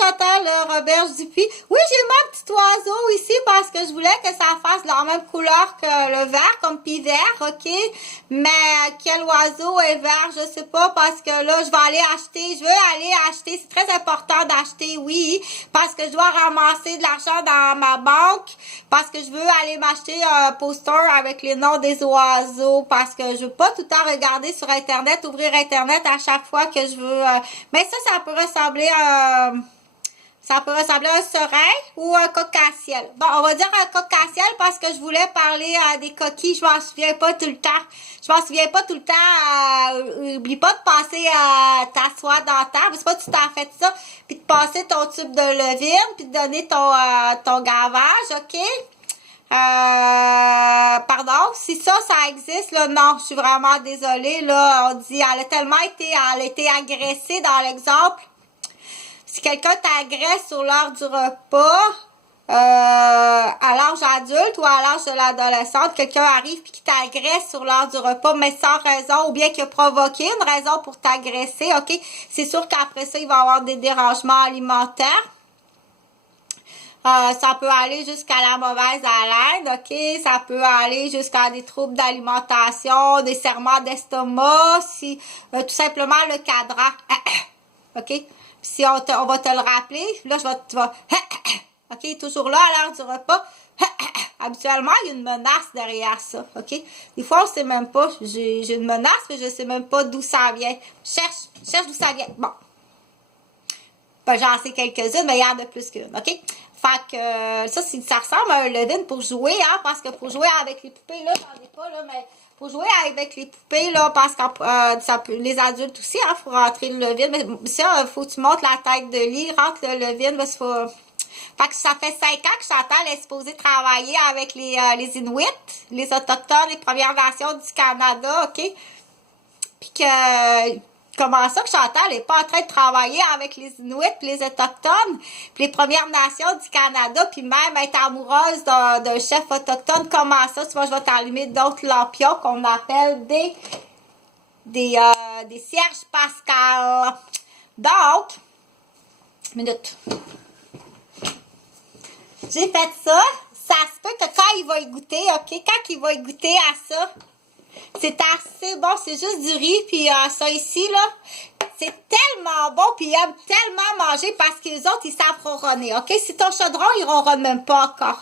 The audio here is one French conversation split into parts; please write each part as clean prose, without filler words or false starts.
Chantal Roberge Dupuis. Oui, j'ai mon petit oiseau ici parce que je voulais que ça fasse de la même couleur que le vert, comme pis vert, ok? Mais quel oiseau est vert, je sais pas, parce que là, je veux aller acheter, c'est très important d'acheter, oui, parce que je dois ramasser de l'argent dans ma banque, parce que je veux aller m'acheter un poster avec les noms des oiseaux, parce que je veux pas tout le temps regarder sur Internet, ouvrir Internet à chaque fois que je veux, mais ça peut ressembler à un serein ou un coq-à-ciel. Bon, on va dire un coq-à-ciel parce que je voulais parler des coquilles. Je m'en souviens pas tout le temps. Oublie pas de passer à t'asseoir dans la table. C'est pas tout à fait ça. Puis de passer ton tube de levine. Puis de donner ton gavage, OK? Pardon, si ça existe, là, non, je suis vraiment désolée, là, on dit, elle a été agressée dans l'exemple. Si quelqu'un t'agresse sur l'heure du repas, à l'âge adulte ou à l'âge de l'adolescente, quelqu'un arrive et qui t'agresse sur l'heure du repas, mais sans raison, ou bien qu'il a provoqué une raison pour t'agresser, OK? C'est sûr qu'après ça, il va y avoir des dérangements alimentaires. Ça peut aller jusqu'à la mauvaise haleine, OK? Ça peut aller jusqu'à des troubles d'alimentation, des serrements d'estomac, tout simplement le cadran. OK? Si on va te le rappeler, là, tu vas, OK, toujours là à l'heure du repas, habituellement, il y a une menace derrière ça, OK? Des fois, on sait même pas, j'ai une menace, mais je sais même pas d'où ça vient. Cherche d'où ça vient. Bon. Ben, j'en sais quelques-unes, mais il y en a plus qu'une, OK? Fait que, ça ressemble à un levain pour jouer, hein, parce que pour jouer avec les poupées, là, j'en ai pas, là, mais pour jouer avec les poupées, là, parce que les adultes aussi, hein, faut rentrer le levain. Mais ça, faut que tu montes la tête de lit, rentre le levain, parce qu'il faut... Fait que ça fait 5 ans que Chantal est supposée travailler avec les Inuits, les Autochtones, les Premières Nations du Canada, OK? Puis que... Comment ça que Chantal n'est pas en train de travailler avec les Inuits, les Autochtones, puis les Premières Nations du Canada, puis même être amoureuse d'un chef autochtone? Comment ça? Tu vois, je vais t'allumer d'autres lampions qu'on appelle des cierges Pascal. Donc, minute. J'ai fait ça. Ça se peut que quand il va y goûter, OK? Quand il va y goûter à ça, c'est assez bon, c'est juste du riz, puis ça ici, là, c'est tellement bon, puis ils aiment tellement manger parce que les autres, ils savent ronronner, OK? Si ton chaudron, il ronronne même pas encore.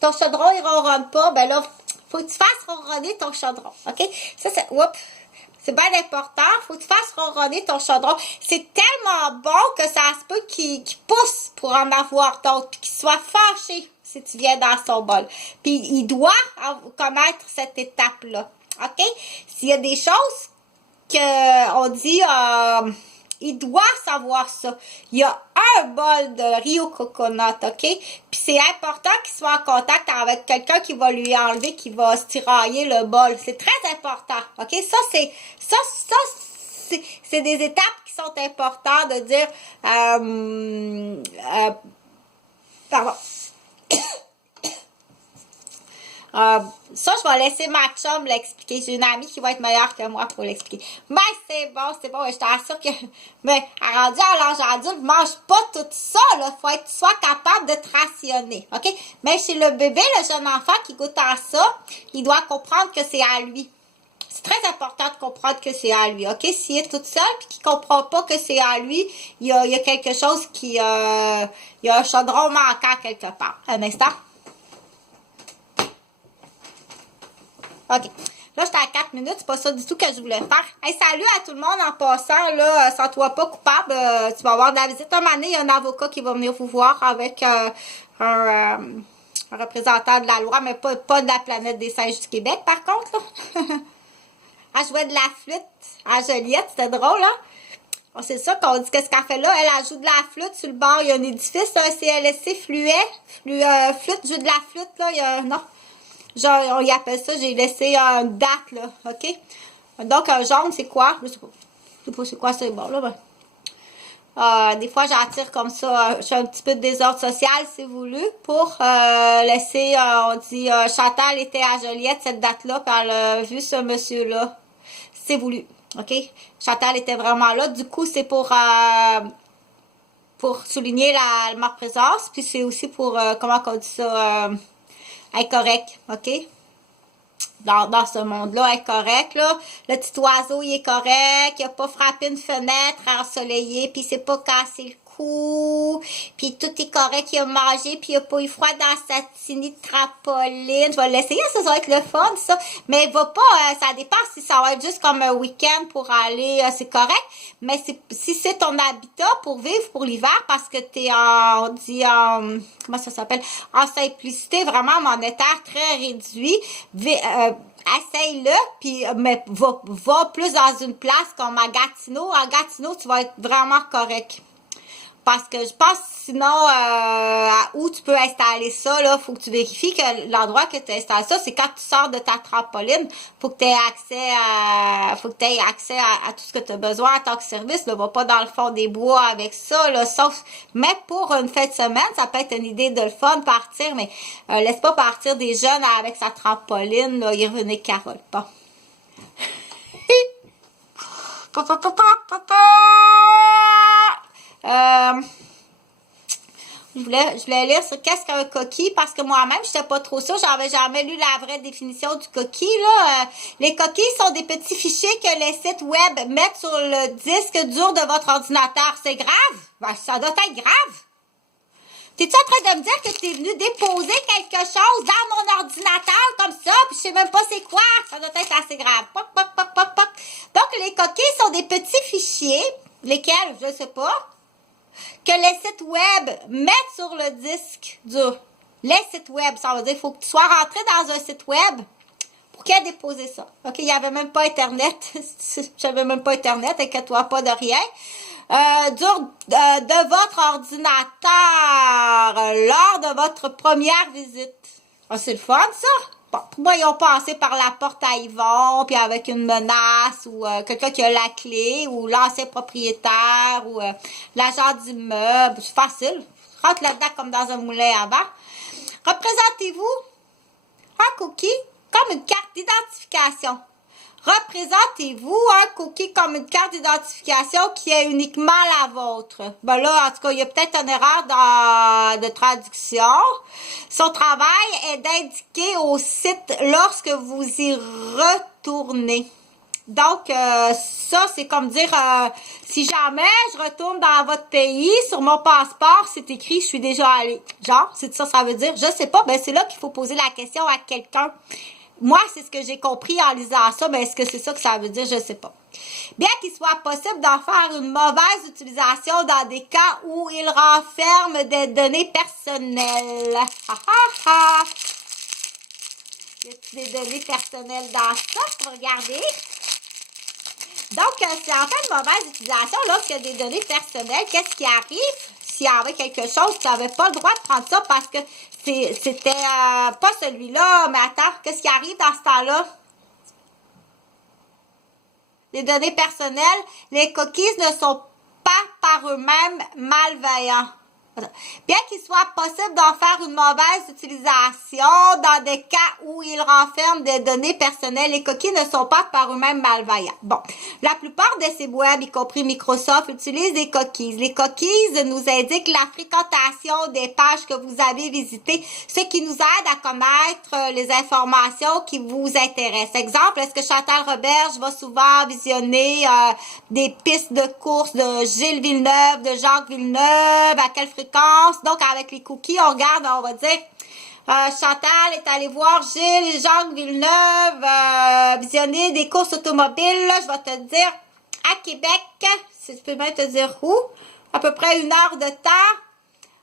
Ton chaudron, il ronronne pas, ben là, faut que tu fasses ronronner ton chaudron, OK? Ça, c'est bien important, faut que tu fasses ronronner ton chaudron. C'est tellement bon que ça se peut qu'il pousse pour en avoir d'autres, puis qu'il soit fâché si tu viens dans son bol. Puis il doit connaître cette étape-là. OK? S'il y a des choses qu'on dit, il doit savoir ça. Il y a un bol de riz au coconut, OK? Puis c'est important qu'il soit en contact avec quelqu'un qui va lui enlever, qui va se tirailler le bol. C'est très important, OK? C'est des étapes qui sont importantes de dire, pardon. Ça, je vais laisser ma chum l'expliquer. J'ai une amie qui va être meilleure que moi pour l'expliquer. Mais c'est bon. Je t'assure que... Mais, rendu à l'âge adulte, mange pas tout ça, là. Faut être soit capable de te rationner, OK? Mais chez le bébé, le jeune enfant qui goûte à ça, il doit comprendre que c'est à lui. C'est très important de comprendre que c'est à lui, OK? S'il est tout seul et qu'il comprend pas que c'est à lui, il y a quelque chose qui... il y a un chaudron manquant quelque part. Un instant. OK. Là, j'étais à 4 minutes. C'est pas ça du tout que je voulais faire. Hey, salut à tout le monde en passant. Là, sens-toi pas coupable. Tu vas avoir de la visite. Un moment donné, il y a un avocat qui va venir vous voir avec un représentant de la loi, mais pas de la planète des singes du Québec, par contre. Là. Elle jouait de la flûte à Joliette. C'était drôle, hein? Bon, c'est ça qu'on dit. Qu'est-ce qu'elle fait là? Elle joue de la flûte sur le bord. Il y a un édifice, un CLSC flûte, joue de la flûte, là. Il y a... Non. Genre, on y appelle ça, j'ai laissé une date, là, OK? Donc, un jaune, c'est quoi? Je sais pas c'est quoi, c'est bon, là, ben. Des fois, j'attire comme ça, je fais un petit peu de désordre social, si voulu, pour laisser, on dit, Chantal était à Joliette, cette date-là, puis elle a vu ce monsieur-là. C'est voulu, OK? Chantal était vraiment là, du coup, c'est pour pour souligner ma présence, puis c'est aussi pour, comment on dit ça, être correct, OK? Dans ce monde-là, être correct, là. Le petit oiseau, il est correct, il a pas frappé une fenêtre ensoleillée, puis il s'est pas cassé le cou, puis tout est correct, il a mangé, puis il a pas eu froid dans sa tiny trampoline. Je vais l'essayer, ça va être le fun, ça. Mais il va pas, ça dépend si ça va être juste comme un week-end pour aller, c'est correct. Mais si c'est ton habitat pour vivre pour l'hiver, parce que t'es en, on dit en, comment ça s'appelle, en simplicité vraiment monétaire très réduit, essaye-le, puis mais va plus dans une place comme à Gatineau. À Gatineau, tu vas être vraiment correct. Parce que je pense, sinon, où tu peux installer ça, là, faut que tu vérifies que l'endroit que tu installes ça, c'est quand tu sors de ta trampoline, faut que tu aies accès à tout ce que tu as besoin en tant que service, là, va pas dans le fond des bois avec ça, là, sauf, mais pour une fin de semaine, ça peut être une idée de le fun, partir, mais laisse pas partir des jeunes avec sa trampoline, là, y revenait Carole, bon. Je voulais lire sur qu'est-ce qu'un coquille parce que moi-même, je n'étais pas trop sûre. J'avais jamais lu la vraie définition du coquille, là. Les coquilles sont des petits fichiers que les sites web mettent sur le disque dur de votre ordinateur. C'est grave? Ben, ça doit être grave. T'es-tu en train de me dire que t'es venu déposer quelque chose dans mon ordinateur comme ça, puis je sais même pas c'est quoi? Ça doit être assez grave. Poc, poc, poc, poc, poc. Donc, les coquilles sont des petits fichiers, lesquels, je sais pas, que les sites web mettent sur le disque dur. Les sites web, ça veut dire qu'il faut que tu sois rentré dans un site web pour qu'il ait déposé ça. OK, il n'y avait même pas Internet. J'avais même pas Internet, inquiète-toi pas de rien. De votre ordinateur lors de votre première visite. Ah, c'est le fun, ça? Bon, pour moi, ils ont passé par la porte à Yvon, puis avec une menace, ou quelqu'un qui a la clé, ou l'ancien propriétaire, ou l'agent d'immeuble. C'est facile. Rentre là-dedans comme dans un moulin à vent. Représentez-vous un cookie comme une carte d'identification. Représentez-vous un cookie comme une carte d'identification qui est uniquement la vôtre. Ben là, en tout cas, il y a peut-être une erreur de traduction. Son travail est d'indiquer au site lorsque vous y retournez. Donc, ça, c'est comme dire, si jamais je retourne dans votre pays, sur mon passeport, c'est écrit, je suis déjà allée. Genre, c'est ça, ça veut dire, je sais pas, ben c'est là qu'il faut poser la question à quelqu'un. Moi, c'est ce que j'ai compris en lisant ça, mais est-ce que c'est ça que ça veut dire? Je sais pas. Bien qu'il soit possible d'en faire une mauvaise utilisation dans des cas où il renferme des données personnelles. Ha ha ha! Y a-t-il des données personnelles dans ça pour regarder? Donc, c'est en fait une mauvaise utilisation lorsqu'il y a des données personnelles. Qu'est-ce qui arrive? S'il y avait quelque chose, tu n'avais pas le droit de prendre ça parce que c'était pas celui-là. Mais attends, qu'est-ce qui arrive dans ce temps-là? Les données personnelles, les cookies ne sont pas par eux-mêmes malveillants. Bien qu'il soit possible d'en faire une mauvaise utilisation dans des cas où ils renferment des données personnelles, les cookies ne sont pas par eux-mêmes malveillants. Bon, la plupart de ces web, y compris Microsoft, utilisent des cookies. Les cookies nous indiquent la fréquentation des pages que vous avez visitées, ce qui nous aide à connaître les informations qui vous intéressent. Exemple, est-ce que Chantal Roberge va souvent visionner des pistes de course de Gilles Villeneuve, de Jacques Villeneuve, à quelle fréquence? Donc, avec les cookies, on regarde, on va dire, Chantal est allée voir Gilles et Jacques Villeneuve visionner des courses automobiles. Là, je vais te dire, à Québec, si je peux même te dire où, à peu près 1 heure de temps,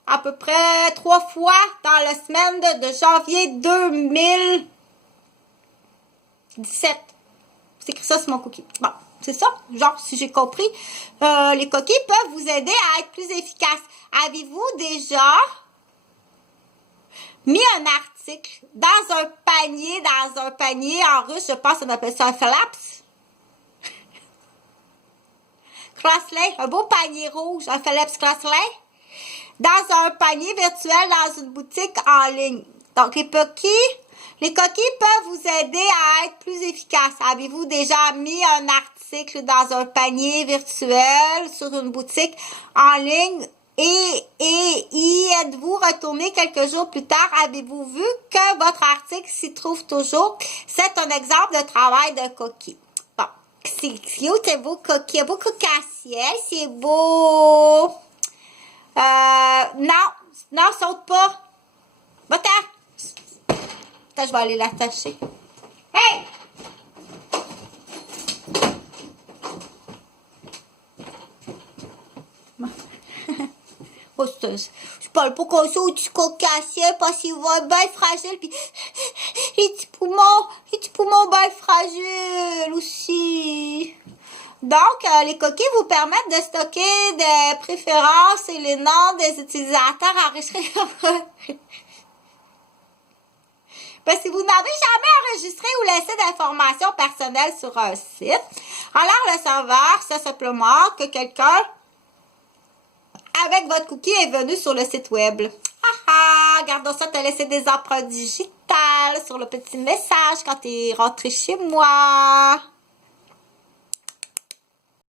à peu près 3 fois dans la semaine de janvier 2017. C'est écrit ça sur mon cookie. Bon, c'est ça, genre, si j'ai compris. Les cookies peuvent vous aider à être plus efficaces. Avez-vous déjà mis un article dans un panier en russe, je pense qu'on appelle ça un flaps? Crossley, un beau panier rouge, un Philips Crossley, dans un panier virtuel dans une boutique en ligne. Donc, les cookies peuvent vous aider à être plus efficaces. Avez-vous déjà mis un article dans un panier virtuel sur une boutique en ligne y êtes-vous retourné quelques jours plus tard? Avez-vous vu que votre article s'y trouve toujours? C'est un exemple de travail de coquille. Bon, c'est cute, c'est beau coquille, beau cocassiel, c'est beau. Non, saute pas. Va-t'en. Attends, je vais aller l'attacher. Hey! Oh, je parle pas comme ça au petit cocassien parce qu'il va être bien fragile. Puis les petits poumons bien fragiles aussi. Donc, les coquilles vous permettent de stocker des préférences et les noms des utilisateurs enregistrés. Ben, si vous n'avez jamais enregistré ou laissé d'informations personnelles sur un site, alors le serveur, c'est simplement que quelqu'un avec votre cookie est venu sur le site web. Gardons ça, t'as laissé des empreintes digitales sur le petit message quand t'es rentré chez moi.